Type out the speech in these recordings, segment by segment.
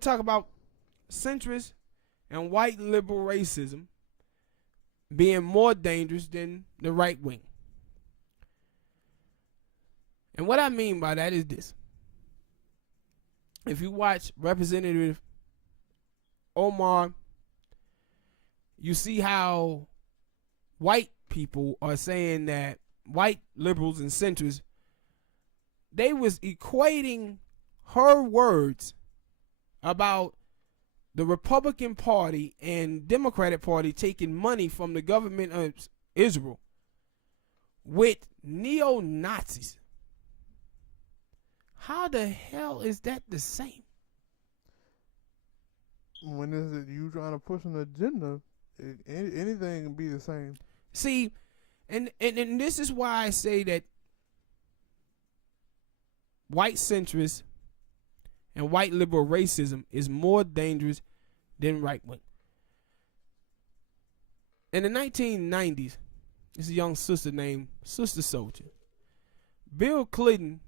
to talk about centrist and white liberal racism being more dangerous than the right wing. And what I mean by that is this. If you watch Representative Omar, you see how white people are saying that white liberals and centrists, they was equating her words about the Republican Party and Democratic Party taking money from the government of Israel with neo-Nazis. How the hell is that the same? When is it you trying to push an agenda, anything can be the same. See, and this is why I say that white centrist and white liberal racism is more dangerous than right wing. In the 1990s, this is a young sister named Sister Soldier. Bill Clinton,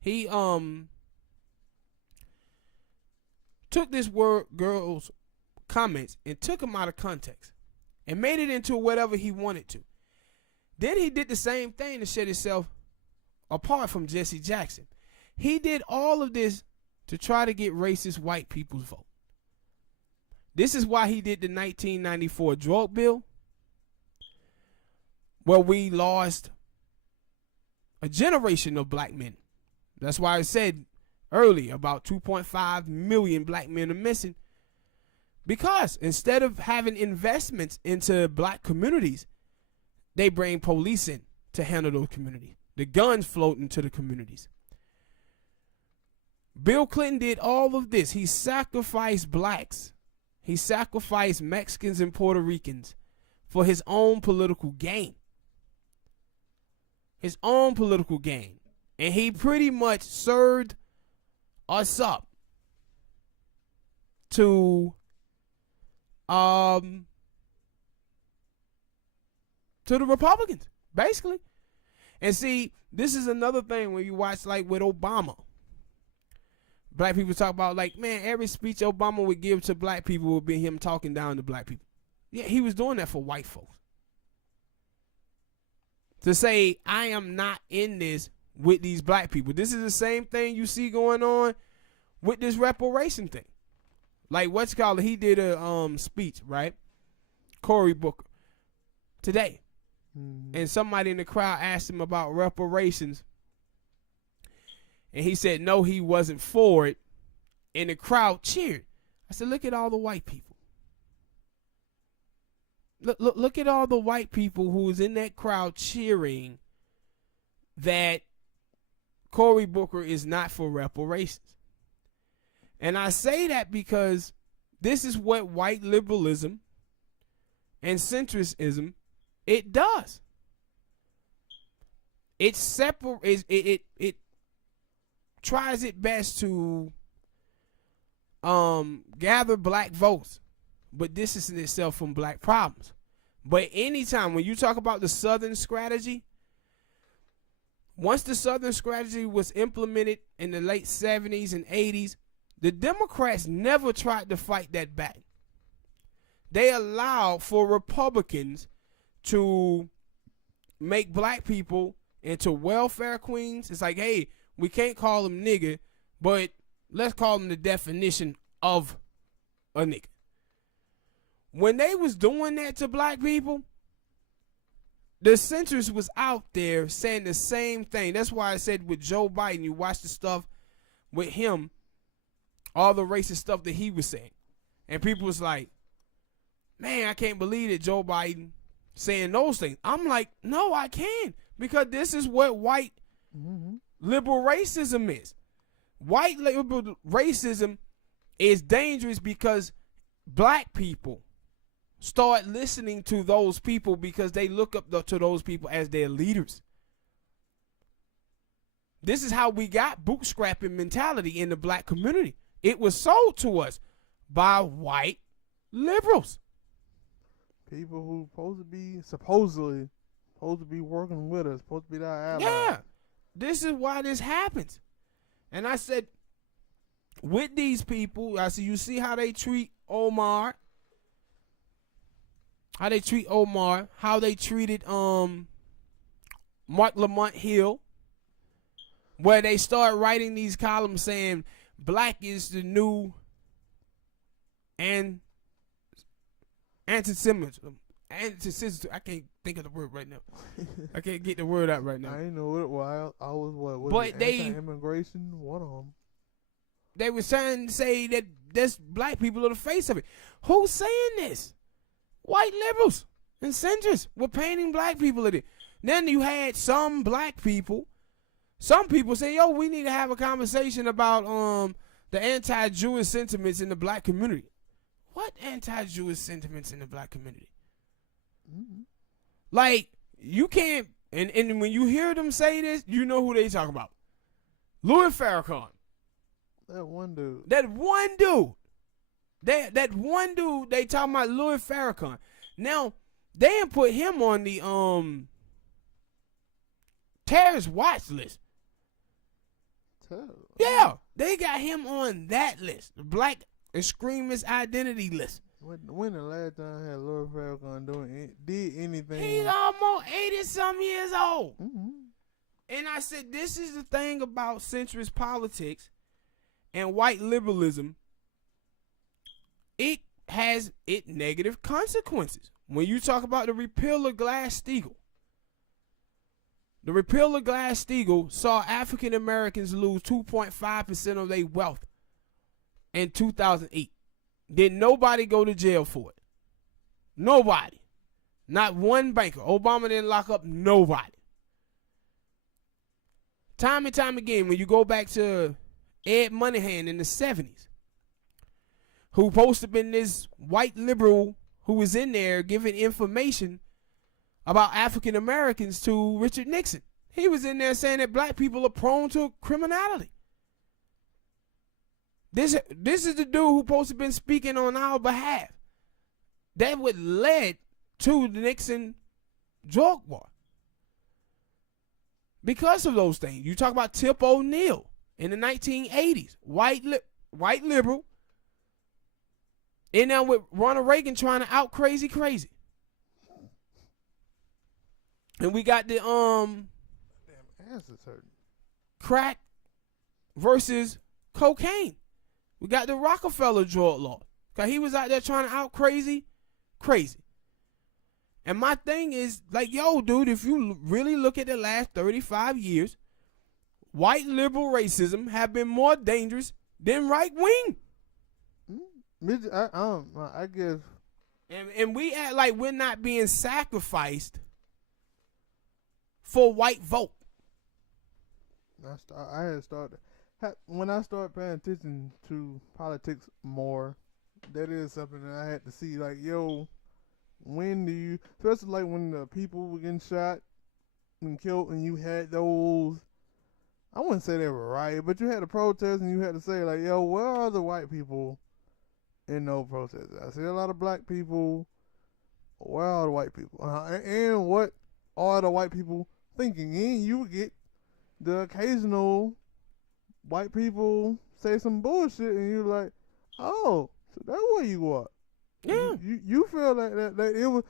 he took this girl's comments and took them out of context and made it into whatever he wanted to. Then he did the same thing to set himself apart from Jesse Jackson. He did all of this to try to get racist white people's vote. This is why he did the 1994 drug bill, where we lost a generation of black men. That's why I said earlier about 2.5 million black men are missing. Because instead of having investments into black communities, they bring police in to handle those communities. The guns floating to the communities. Bill Clinton did all of this. He sacrificed blacks. He sacrificed Mexicans and Puerto Ricans for his own political gain. His own political gain. And he pretty much served us up to the Republicans, basically. And see, this is another thing when you watch, like with Obama. Black people talk about, like, man, every speech Obama would give to black people would be him talking down to black people. Yeah, he was doing that for white folks. To say, I am not in this with these black people. This is the same thing you see going on with this reparation thing. Like, what's called, he did a speech, right? Cory Booker, today. And somebody in the crowd asked him about reparations. And he said, no, he wasn't for it. And the crowd cheered. I said, look at all the white people. Look at all the white people who was in that crowd cheering that Cory Booker is not for reparations. And I say that because this is what white liberalism and centrism it does. It separates. It tries its best to gather black votes, but distancing itself from black problems. But anytime when you talk about the Southern strategy, once the Southern strategy was implemented in the late 70s and 80s, the Democrats never tried to fight that back. They allowed for Republicans to make black people into welfare queens. It's like, hey, we can't call them nigga, but let's call them the definition of a nigga. When they was doing that to black people, the centrists was out there saying the same thing. That's why I said with Joe Biden, you watch the stuff with him, all the racist stuff that he was saying. And people was like, man, I can't believe that Joe Biden saying those things. I'm like, no, I can. Because this is what white liberal racism is. White liberal racism is dangerous because black people start listening to those people because they look up to those people as their leaders. This is how we got bootstrapping mentality in the black community. It was sold to us by white liberals. People who supposedly working with us, supposed to be our allies. Yeah. this is why this happens. And I said, with these people, I said, you see how they treat Omar, how they treated Mark Lamont Hill, where they start writing these columns saying black is the new anti-Semitism. I can't think of the word right now. I can't get the word out right now. I ain't know what. Well, I was what? But anti-immigration. One of them. They were trying to say that there's black people are the face of it. Who's saying this? White liberals and centrists were painting black people in it. Then you had some black people. Some people say, "Yo, we need to have a conversation about the anti-Jewish sentiments in the black community." What anti-Jewish sentiments in the black community? Mm-hmm. Like, you can't, and when you hear them say this, you know who they talk about. Louis Farrakhan. That one dude. That one dude, they talking about Louis Farrakhan. Now, they didn't put him on the terrorist watch list. Yeah, they got him on that list, the black extremist identity list. When the last time I had Louis Farrakhan did anything? He's almost 80-some years old. Mm-hmm. And I said, this is the thing about centrist politics and white liberalism. It has negative consequences. When you talk about the repeal of Glass-Steagall, the repeal of Glass-Steagall saw African Americans lose 2.5% of their wealth in 2008. Did nobody go to jail for it? Nobody. Not one banker. Obama didn't lock up nobody. Time and time again, when you go back to Ed Moneyhan in the 70s, who supposed to have been this white liberal who was in there giving information about African Americans to Richard Nixon. He was in there saying that black people are prone to criminality. This is the dude who supposed to have been speaking on our behalf. That would led to the Nixon drug war. Because of those things. You talk about Tip O'Neill in the 1980s. White liberal. And now with Ronald Reagan trying to out crazy. And we got the damn ass is hurting. Crack versus cocaine. We got the Rockefeller drug law. Cause he was out there trying to out crazy. And my thing is, like, yo, dude, if you really look at the last 35 years, white liberal racism have been more dangerous than right wing. I guess. And we act like we're not being sacrificed for white vote. I had started when I started paying attention to politics more. That is something that I had to see. Like, yo, when do you, especially like when the people were getting shot and killed, and you had those. I wouldn't say they were riot, but you had a protest, and you had to say like, yo, where are the white people in those protests? I see a lot of black people. Where are the white people? And what are the white people thinking? And you get the occasional white people say some bullshit, and you're like, oh, so that's where you are. Yeah. You feel like that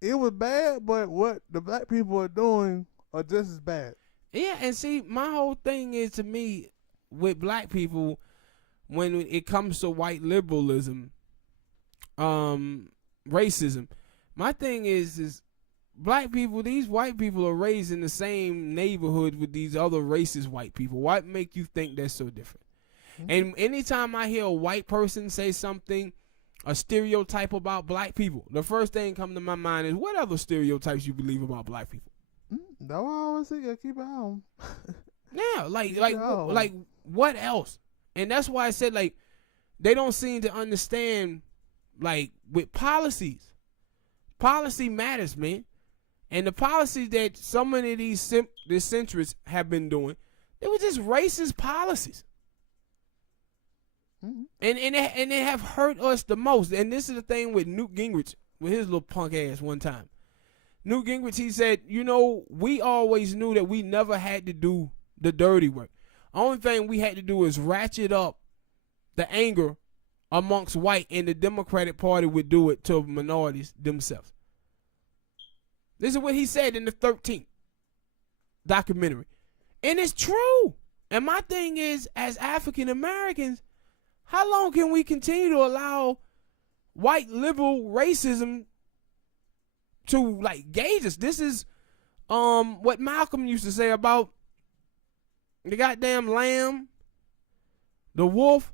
it was bad, but what the black people are doing are just as bad. Yeah, and see, my whole thing is, to me, with black people, when it comes to white liberalism, racism, my thing is black people, these white people are raised in the same neighborhood with these other racist white people. What make you think they're so different? Mm-hmm. And anytime I hear a white person say something, a stereotype about black people, the first thing come to my mind is, what other stereotypes you believe about black people? That's why I always say, keep it on. Yeah, like what else? And that's why I said, like, they don't seem to understand, like, with policies. Policy matters, man. And the policies that so many of these centrists have been doing, they were just racist policies. Mm-hmm. And they have hurt us the most. And this is the thing with Newt Gingrich, with his little punk ass one time. Newt Gingrich, he said, you know, we always knew that we never had to do the dirty work. Only thing we had to do is ratchet up the anger amongst white, and the Democratic Party would do it to minorities themselves. This is what he said in the 13th documentary. And it's true. And my thing is, as African Americans, how long can we continue to allow white liberal racism to like gauge us? This is what Malcolm used to say about the goddamn lamb, the wolf,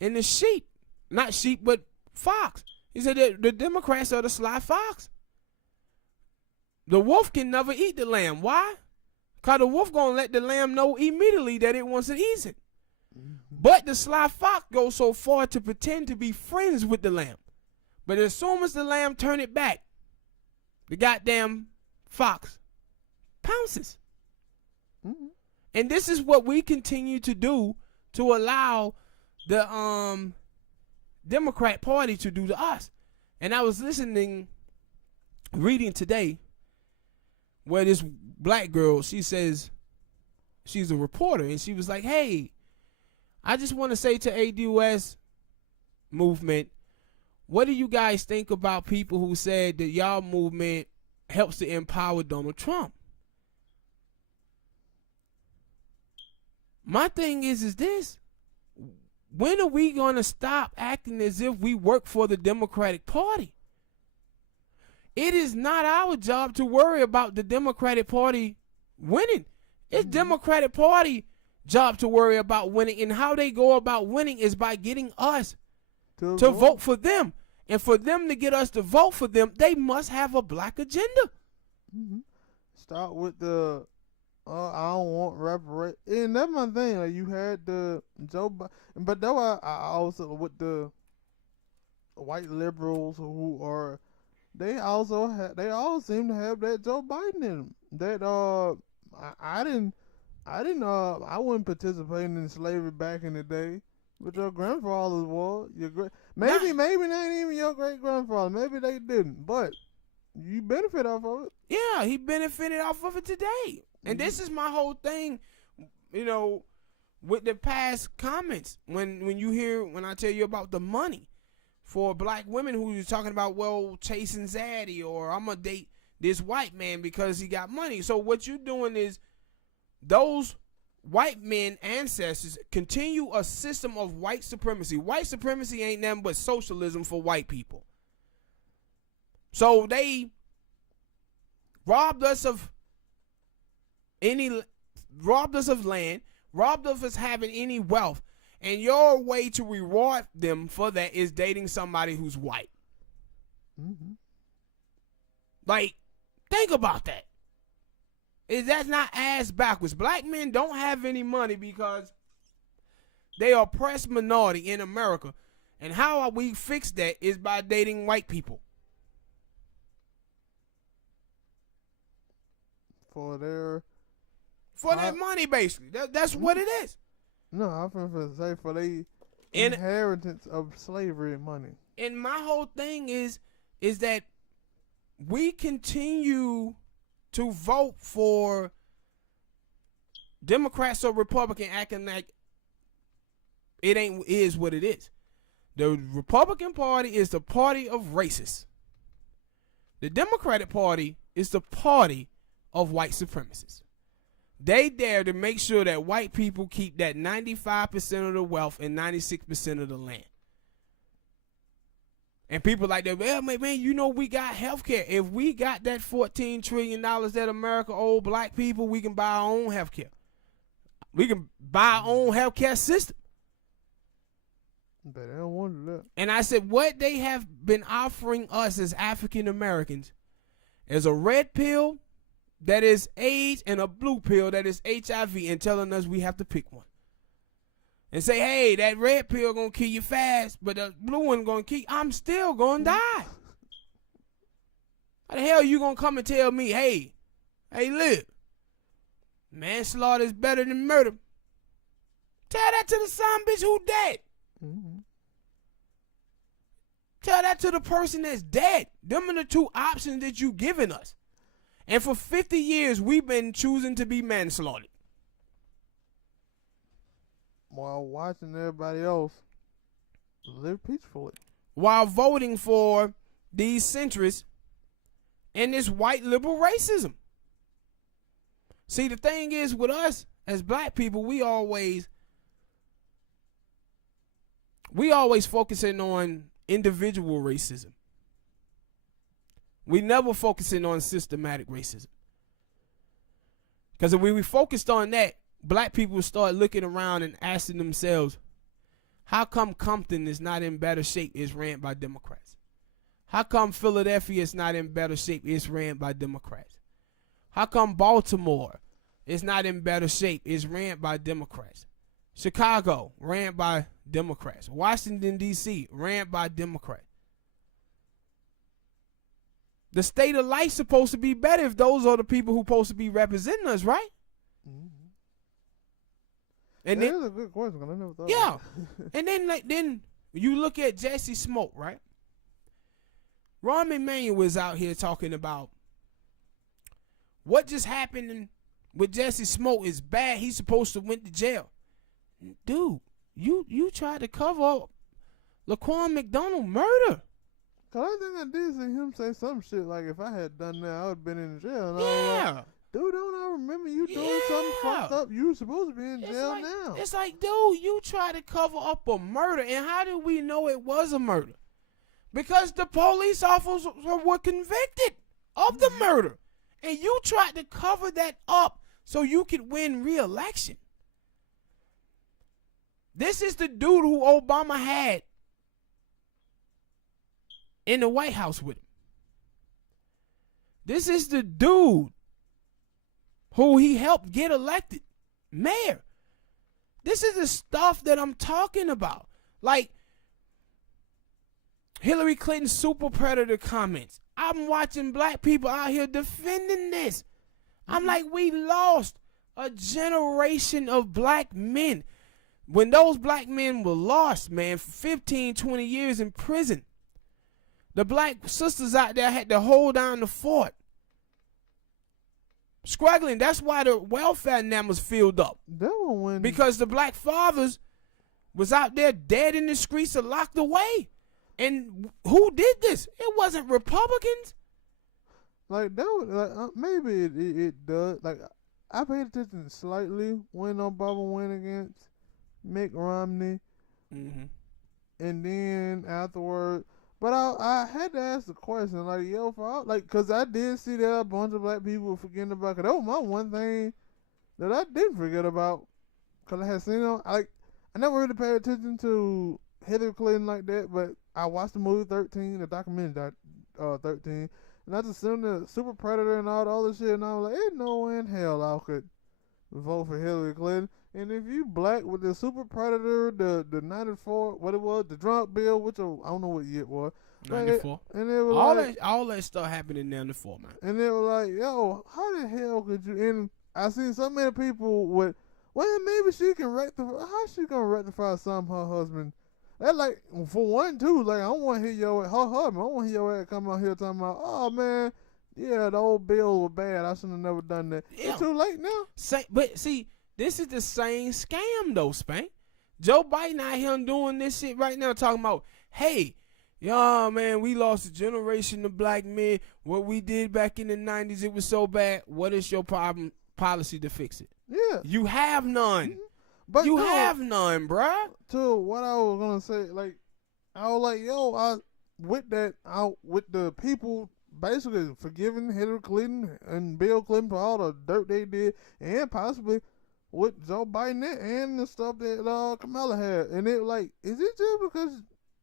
and the sheep. Not sheep, but fox. He said that the Democrats are the sly fox. The wolf can never eat the lamb. Why? Because the wolf going to let the lamb know immediately that it wants to eat it. But the sly fox goes so far to pretend to be friends with the lamb. But as soon as the lamb turn it back, the goddamn fox pounces. Mm-hmm. And this is what we continue to do to allow the Democrat Party to do to us. And I was reading today, where this black girl, she says, she's a reporter, and she was like, hey, I just want to say to ADOS movement, what do you guys think about people who said that y'all movement helps to empower Donald Trump? My thing is this. When are we going to stop acting as if we work for the Democratic Party? It is not our job to worry about the Democratic Party winning. It's Democratic Party job to worry about winning, and how they go about winning is by getting us to vote for them. And for them to get us to vote for them, they must have a black agenda. Mm-hmm. Start with the I don't want reparation. And that's my thing. Like, you had the Joe Biden, but though I also with the white liberals who are, they all seem to have that Joe Biden in them. That I wouldn't participate in slavery back in the day, but your grandfathers were. Maybe not even your great grandfather. Maybe they didn't, but you benefit off of it. Yeah, he benefited off of it today. And this is my whole thing, with the past comments. When I tell you about the money for black women who you're talking about, well, chasing Zaddy, or I'm going to date this white man because he got money. So what you're doing is those white men ancestors continue a system of white supremacy. White supremacy ain't nothing but socialism for white people. So they robbed us of land, robbed of us having any wealth, and your way to reward them for that is dating somebody who's white. Mm-hmm. Like, think about that. That's not ass backwards. Black men don't have any money because they are oppressed minority in America, and how we fix that is by dating white people. For their money, basically. That's what it is. No, I'm going to say for the inheritance of slavery and money. And my whole thing is that we continue to vote for Democrats or Republican, acting like it is what it is. The Republican Party is the party of racists. The Democratic Party is the party of white supremacists. They dare to make sure that white people keep that 95% of the wealth and 96% of the land. And people like that, well, man, we got health care. If we got that $14 trillion that America owes black people, we can buy our own health care. We can buy our own health care system. But they don't want that. And I said, what they have been offering us as African Americans is a red pill that is AIDS and a blue pill that is HIV, and telling us we have to pick one. And say, hey, that red pill gonna kill you fast, but the blue one gonna kill you. I'm still gonna die. How the hell you gonna come and tell me, hey, Lib, manslaughter is better than murder? Tell that to the son bitch who dead. Mm-hmm. Tell that to the person that's dead. Them are the two options that you giving us. And for 50 years, we've been choosing to be manslaughtered. while watching everybody else live peacefully. While voting for these centrists and this white liberal racism. See, the thing is with us as black people, we always focusing on individual racism. We never focusing on systematic racism. Because if we focused on that, black people would start looking around and asking themselves, how come Compton is not in better shape? It's ran by Democrats. How come Philadelphia is not in better shape? It's ran by Democrats. How come Baltimore is not in better shape? It's ran by Democrats. Chicago, ran by Democrats. Washington, D.C., ran by Democrats. The state of life's supposed to be better if those are the people who supposed to be representing us, right? Mm-hmm. And that then, is a good question. I never thought. yeah, of that. and then you look at Jesse Smoke, right? Rahm Emanuel was out here talking about what just happened with Jesse Smoke is bad. He's supposed to went to jail. Dude, you tried to cover up Laquan McDonald murder. Cause I think I did see him say some shit like, if I had done that, I would have been in jail. And I was Yeah. like, dude, don't I remember you doing something fucked up? You were supposed to be in jail now. It's like, dude, you tried to cover up a murder, and how did we know it was a murder? Because the police officers were convicted of the murder, and you tried to cover that up so you could win re-election. This is the dude who Obama had in the White House with him. This is the dude who he helped get elected mayor. This is the stuff that I'm talking about. Like Hillary Clinton's super predator comments. I'm watching black people out here defending this. I'm like, we lost a generation of black men. When those black men were lost, man, for 15, 20 years in prison, the black sisters out there had to hold down the fort. Struggling. That's why the welfare numbers filled up. That one when Because the black fathers was out there dead in the streets or locked away. And who did this? It wasn't Republicans. like that was like maybe it does. Like I paid attention slightly when Obama went against Mitt Romney, Mm-hmm. and then afterward. But I had to ask the question, like, yo, because I did see that a bunch of black people were forgetting about. Cause that was my one thing that I didn't forget about. Cause I had seen them. I never really paid attention to Hillary Clinton like that, but I watched the movie 13, the documentary 13, and I just seen the Super Predator and all the other shit, and I was like, ain't no way in hell I could vote for Hillary Clinton. And if you black with the Super Predator, the 94, what it was, the drunk bill, which I don't know what year it was. 94. And it was all that stuff happened in 94, man. and they were like, yo, how the hell could you? And I seen so many people with, well, maybe she can rectify. How she gonna rectify something her husband? That like, for one, too, like, I don't want to hear your, her husband, I don't want to hear your ass come out here talking about, oh, man, yeah, the old bill was bad. I should have never done that. Yeah. It's too late now. But see, this is the same scam, though, Spank. Joe Biden out here doing this shit right now, talking about, hey, yeah, man, we lost a generation of black men. What we did back in the 90s, it was so bad. What is your policy to fix it? Yeah. You have none. Mm-hmm. But you no, have none, bruh. to what I was gonna say, like, I was like, yo, with the people basically forgiving Hillary Clinton and Bill Clinton for all the dirt they did, and possibly with Joe Biden and the stuff that Kamala had, and it like, is it just because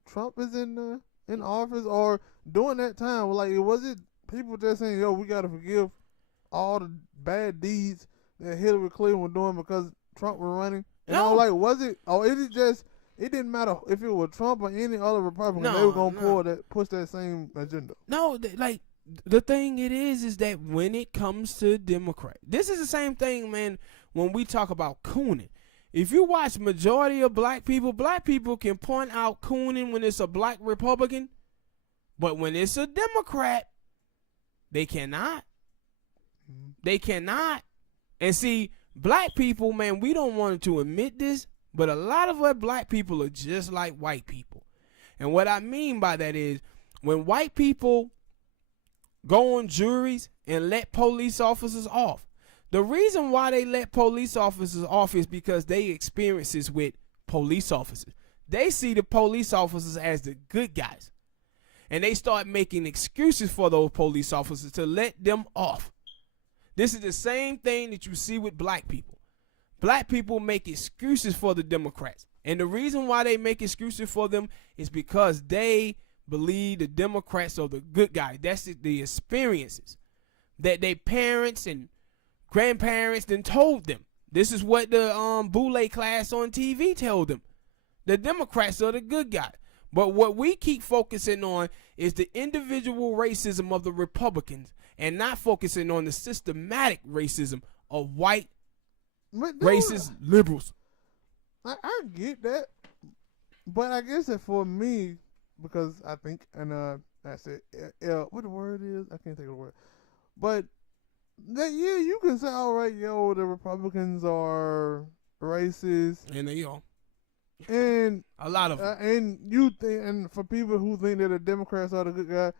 Trump is in office, or during that time, like, was it people just saying, yo, we gotta forgive all the bad deeds that Hillary Clinton was doing because Trump was running? And I was like, was it, or is it just, it didn't matter if it was Trump or any other Republican, they were gonna push that same agenda? No, like, the thing it is that when it comes to Democrat, this is the same thing, man, when we talk about cooning. If you watch majority of black people can point out cooning when it's a black Republican, but when it's a Democrat, they cannot. They cannot. And see, black people, man, we don't want to admit this, But a lot of us black people are just like white people. And what I mean by that is when white people go on juries and let police officers off, the reason why they let police officers off is because they experiences with police officers. They see the police officers as the good guys. And they start making excuses for those police officers to let them off. This is the same thing that you see with black people. Black people make excuses for the Democrats. And the reason why they make excuses for them is because they believe the Democrats are the good guys. That's the experiences that their parents and grandparents then told them. This is what the Boule class on TV told them. The Democrats are the good guys. But what we keep focusing on is the individual racism of the Republicans and not focusing on the systematic racism of white racist liberals. I get that, but I guess that for me, because I think, and I said, what the word is, I can't think of the word, but that, yeah, you can say, all right, yo, the Republicans are racist, And they are. and A lot of them. and you think, and for people who think that the Democrats are the good guy,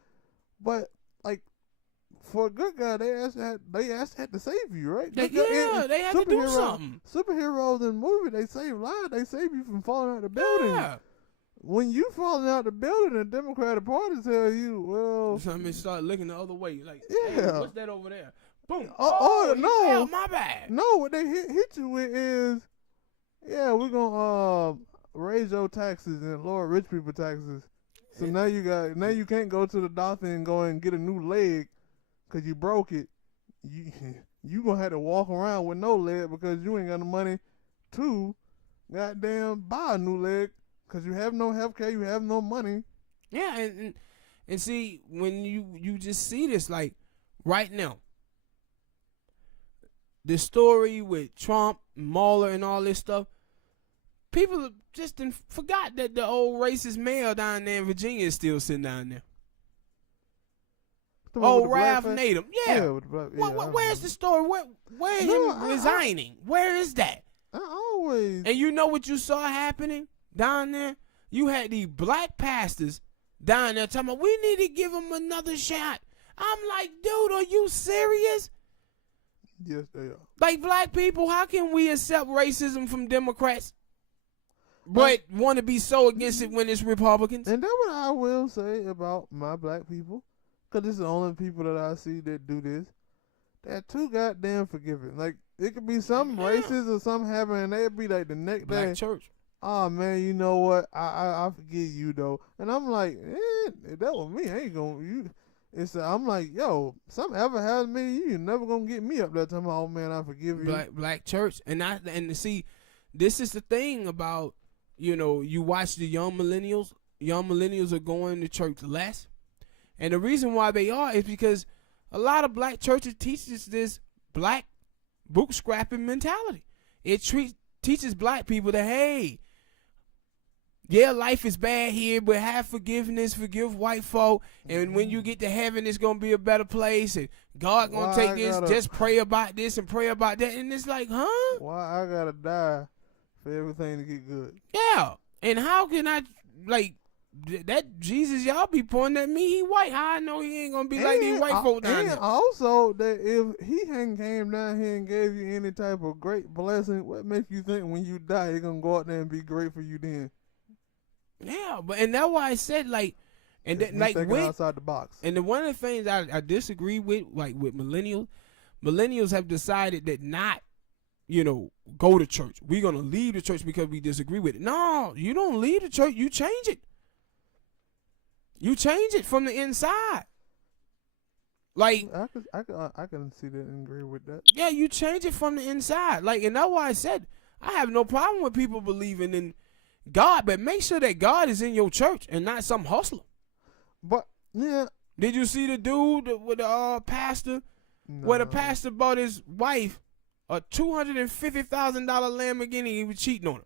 but like for a good guy, they actually had to save you, right? They had to do something. Superheroes in movies, they save lives. They save you from falling out the building. Yeah. When you falling out the building, the Democratic Party tell you, well, Somebody start looking the other way, like, Yeah. hey, what's that over there? Boom. Oh, he no. fell, my bad. no, what they hit you with is, yeah, we're gonna raise your taxes and lower rich people taxes. So now you can't go to the doctor and go and get a new leg because you broke it. You gonna have to walk around with no leg because you ain't got the money to goddamn buy a new leg because you have no health care, you have no money. Yeah, and see, when you just see this, like, right now, the story with Trump, Mueller, and all this stuff, people just forgot that the old racist mayor down there in Virginia is still sitting down there. Oh, Ralph Nader. Yeah. with the black, Where's the story? Where him resigning? Where is that? I always. And you know what you saw happening down there? You had these black pastors down there talking about, we need to give him another shot. I'm like, dude, are you serious? Yes, they are. Like, black people, how can we accept racism from Democrats, but want to be so against it when it's Republicans? And that's what I will say about my black people, because it's the only people that I see that do this. They're too goddamn forgiving. Like, it could be something racist or something happen, and they'd be like the next Black day, church. oh man, you know what? I forgive you though. And I'm like, if that was me, I ain't gonna you. I'm like, yo, something ever happened to me, you never gonna get me up there talking about, oh man, I forgive you. Black church, and see, this is the thing about, you watch the young millennials. Young millennials are going to church less, and the reason why they are is because a lot of black churches teaches this black bootstrapping mentality. It teaches black people that, hey, yeah, life is bad here, but have forgiveness, forgive white folk, and when you get to heaven, it's going to be a better place, and God going to take this, just pray about this and pray about that, and it's like, huh? Why I gotta die for everything to get good? Yeah, and how can I, like, that Jesus y'all be pointing at me, he white, how I know he ain't going to be like these white folk down there? And also, that if he hadn't came down here and gave you any type of great blessing, what makes you think when you die, he's going to go out there and be great for you then? Yeah, and that's why I said, like, and He's thinking outside the box. And one of the things I disagree with, like with millennials have decided that not, go to church. We're gonna leave the church because we disagree with it. No, you don't leave the church. You change it. You change it from the inside. Like, I can see that and agree with that. Yeah, you change it from the inside. Like, and that's why I said I have no problem with people believing in God, but make sure that God is in your church and not some hustler. But yeah, did you see the dude with the pastor? no. Where the pastor bought his wife a $250,000 Lamborghini? He was cheating on her.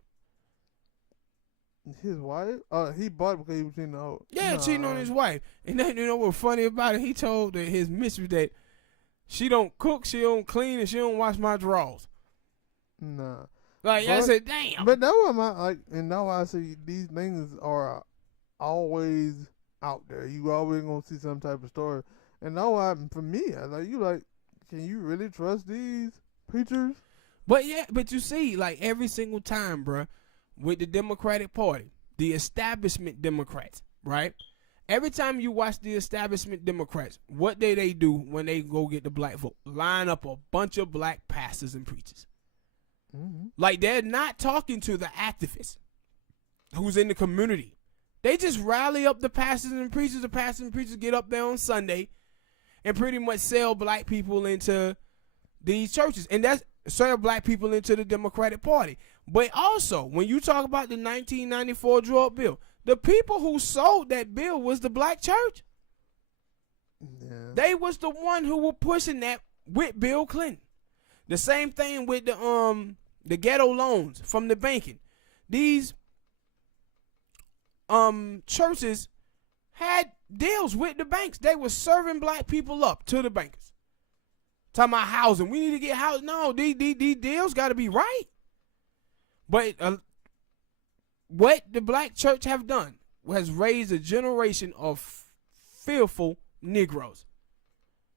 His wife? He bought it because he was cheating on her. Yeah, cheating on his wife. And then, what's funny about it? He told his mistress that she don't cook, she don't clean, and she don't wash my drawers. Nah. Like I said, damn. But that's what and now I see these things are always out there. You always gonna see some type of story. And now for me, I like, can you really trust these preachers? But you see, like every single time, bruh, with the Democratic Party, the establishment Democrats, right? Every time you watch the establishment Democrats, what they do when they go get the black vote? Line up a bunch of black pastors and preachers. Mm-hmm. Like they're not talking to the activists who's in the community. They just rally up the pastors and preachers. The pastors and preachers get up there on Sunday and pretty much sell black people into these churches. And that's sell black people into the Democratic Party. But also, when you talk about the 1994 drug bill, the people who sold that bill was the black church. Yeah. They was the one who were pushing that with Bill Clinton. The same thing with the ghetto loans from the banking. These churches had deals with the banks. They were serving black people up to the bankers. Talking about housing. We need to get housing. No, these deals got to be right. But what the black church have done has raised a generation of fearful Negroes.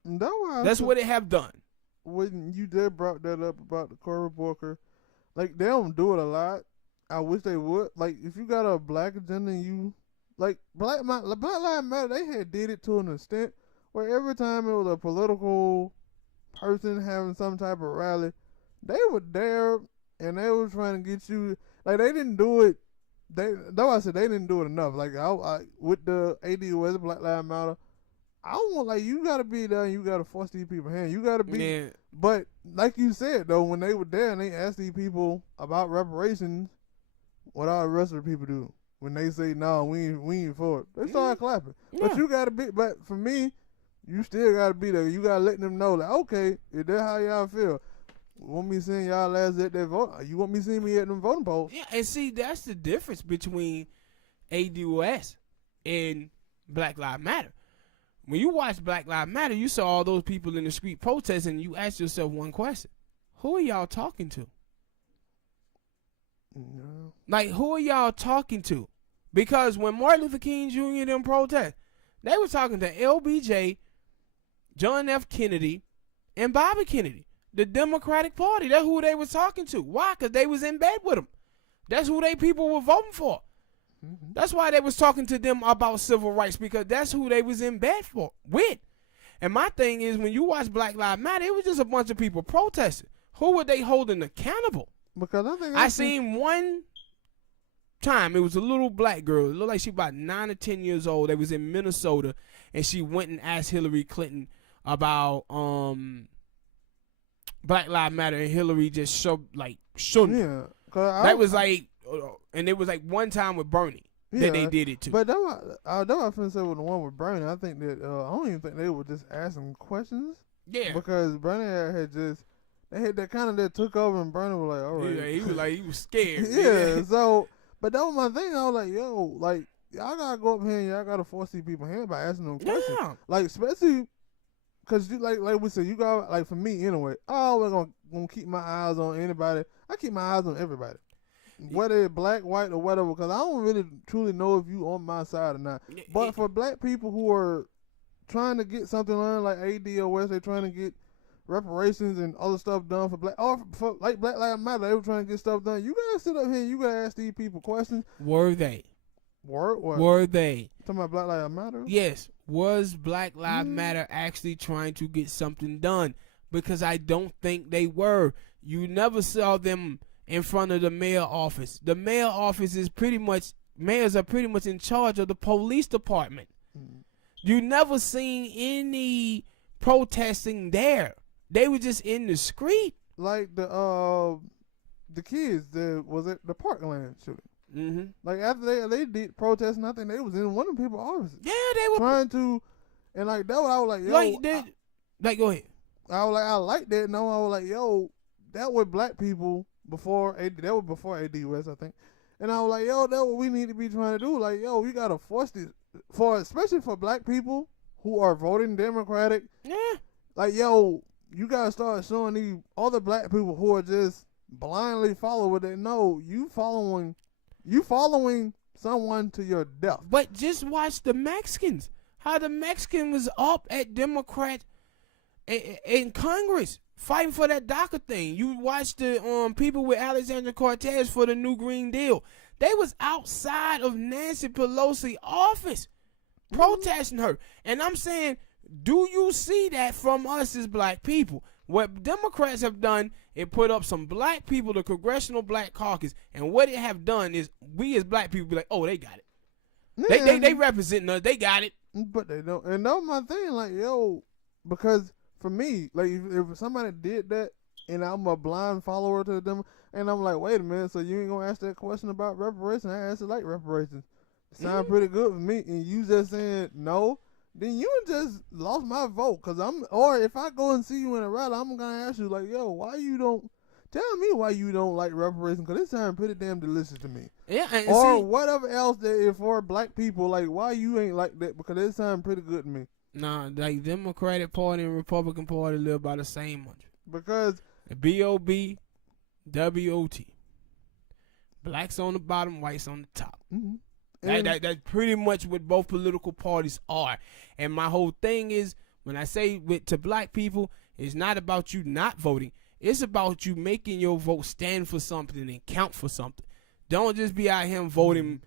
That's what they have done. When you did brought that up about the Cory Booker, like they don't do it a lot. I wish they would. Like if you got a black agenda and you like Black Lives Matter, they had did it to an extent where every time it was a political person having some type of rally, they were there and they were trying to get you. Like they didn't do it. That's why I said they didn't do it enough. Like I with the ADOS Black Lives Matter, I want like you gotta be there and you gotta force these people hand. You gotta be. Yeah. But like you said though, when they were there and they asked these people about reparations, what all the rest of the people do? When they say no, we ain't for it, they start clapping. Yeah. But you gotta be. But for me, you still gotta be there. You gotta let them know that okay, if that's how y'all feel. Want me seeing y'all last at that vote? You want me seeing me at them voting polls? Yeah, and see, that's the difference between ADOS and Black Lives Matter. When you watch Black Lives Matter, you saw all those people in the street protesting, and you ask yourself one question. Who are y'all talking to? No. Like, who are y'all talking to? Because when Martin Luther King Jr. them protest, they were talking to LBJ, John F. Kennedy, and Bobby Kennedy. The Democratic Party. That's who they was talking to. Why? Because they was in bed with them. That's who they people were voting for. Mm-hmm. That's why they was talking to them about civil rights, because that's who they was in bed with. And my thing is, when you watch Black Lives Matter, it was just a bunch of people protesting. Who were they holding accountable? Because I seen one time, it was a little black girl. It looked like she about 9 or 10 years old. They was in Minnesota, and she went and asked Hillary Clinton about Black Lives Matter, and Hillary just shouldn't. Yeah, that was like, and it was like one time with Bernie that they did it too. But that was I finna say with the one with Bernie. I think that I don't even think they were just asking questions. Yeah, because Bernie had just they had that kind of that took over, and Bernie was like, all right, he was scared. Yeah, so but that was my thing. I was like, yo, like y'all gotta go up here and y'all gotta force these people hand by asking them questions. Yeah. Like especially. Cause you like we said, you got like for me anyway. I always gonna keep my eyes on anybody. I keep my eyes on everybody, whether it's black, white, or whatever. Cause I don't really truly know if you on my side or not. But for black people who are trying to get something done, like ADOS, they trying to get reparations and other stuff done for black, or for like Black Lives Matter, they were trying to get stuff done. You gotta sit up here and you gotta ask these people questions. Were they? Were they? Talking about Black Lives Matter? Yes. Was Black Lives Matter actually trying to get something done? Because I don't think they were. You never saw them in front of the mayor office. The mayor office is mayors are pretty much in charge of the police department. You never seen any protesting there. They were just in the street. Like the kids that was at the Parkland shooting. Mm-hmm. Like after they did protesting, I think they was in one of the people's offices. Yeah, they were trying to, and like that. I was like, yo, go ahead. I was like, I like that. No, I was like, yo, that was black people before that was before ADOS, I think. And I was like, yo, that's what we need to be trying to do. Like, yo, we gotta force this especially for black people who are voting Democratic. Yeah. Like, yo, you gotta start showing these other black people who are just blindly follow what they know. You following someone to your death. But just watch the Mexicans. How the Mexican was up at Democrat in Congress fighting for that DACA thing. You watch the people with Alexandria Cortez for the New Green Deal. They was outside of Nancy Pelosi office protesting her. And I'm saying, do you see that from us as black people? What Democrats have done is put up some black people, the Congressional Black Caucus, and what it have done is we as black people be like, oh, they got it. Yeah. They representing us. They got it. But they don't. And that's my thing. Like, yo, because for me, like, if somebody did that and I'm a blind follower to them, and I'm like, wait a minute, so you ain't gonna ask that question about reparations? I answer like reparations. Sound pretty good for me, and you just saying no, then you just lost my vote. Or if I go and see you in a rally, I'm gonna ask you like, yo, why you don't tell me why you don't like reparations? Because it sounds pretty damn delicious to me. Yeah, and or see, whatever else that is for black people, like why you ain't like that? Because it sounds pretty good to me. nah, like Democratic Party and Republican Party live by the same mantra. Because BOBWOT. Blacks on the bottom, whites on the top. mm-hmm. That's pretty much what both political parties are. And my whole thing is, when I say to black people, it's not about you not voting. It's about you making your vote stand for something and count for something. Don't just be out here voting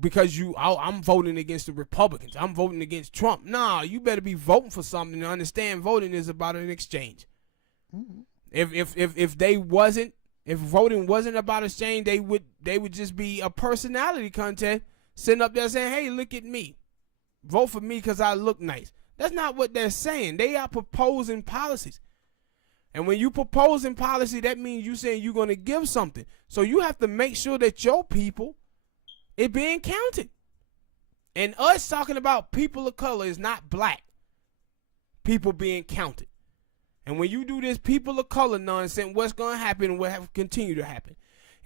because I'm voting against the Republicans. I'm voting against Trump. Nah, you better be voting for something and understand voting is about an exchange. Mm-hmm. If voting wasn't about exchange, they would just be a personality contest, sitting up there saying, hey, look at me. Vote for me because I look nice. That's not what they're saying. They are proposing policies. And when you proposing policy, that means you saying you're going to give something. So you have to make sure that your people is being counted. And us talking about people of color is not black people being counted. And when you do this people of color nonsense, what's going to happen and what have continue to happen?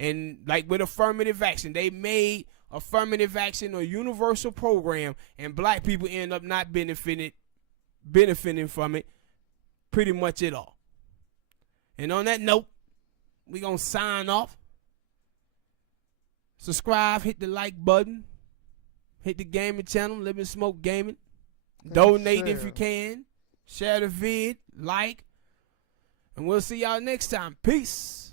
And like with affirmative action, they made affirmative action a universal program, and black people end up not benefiting from it pretty much at all. And on that note, we're going to sign off. Subscribe, hit the like button, hit the gaming channel, Lib&Smoke Gaming. Donate if you can. Share the vid, like. And we'll see y'all next time. Peace.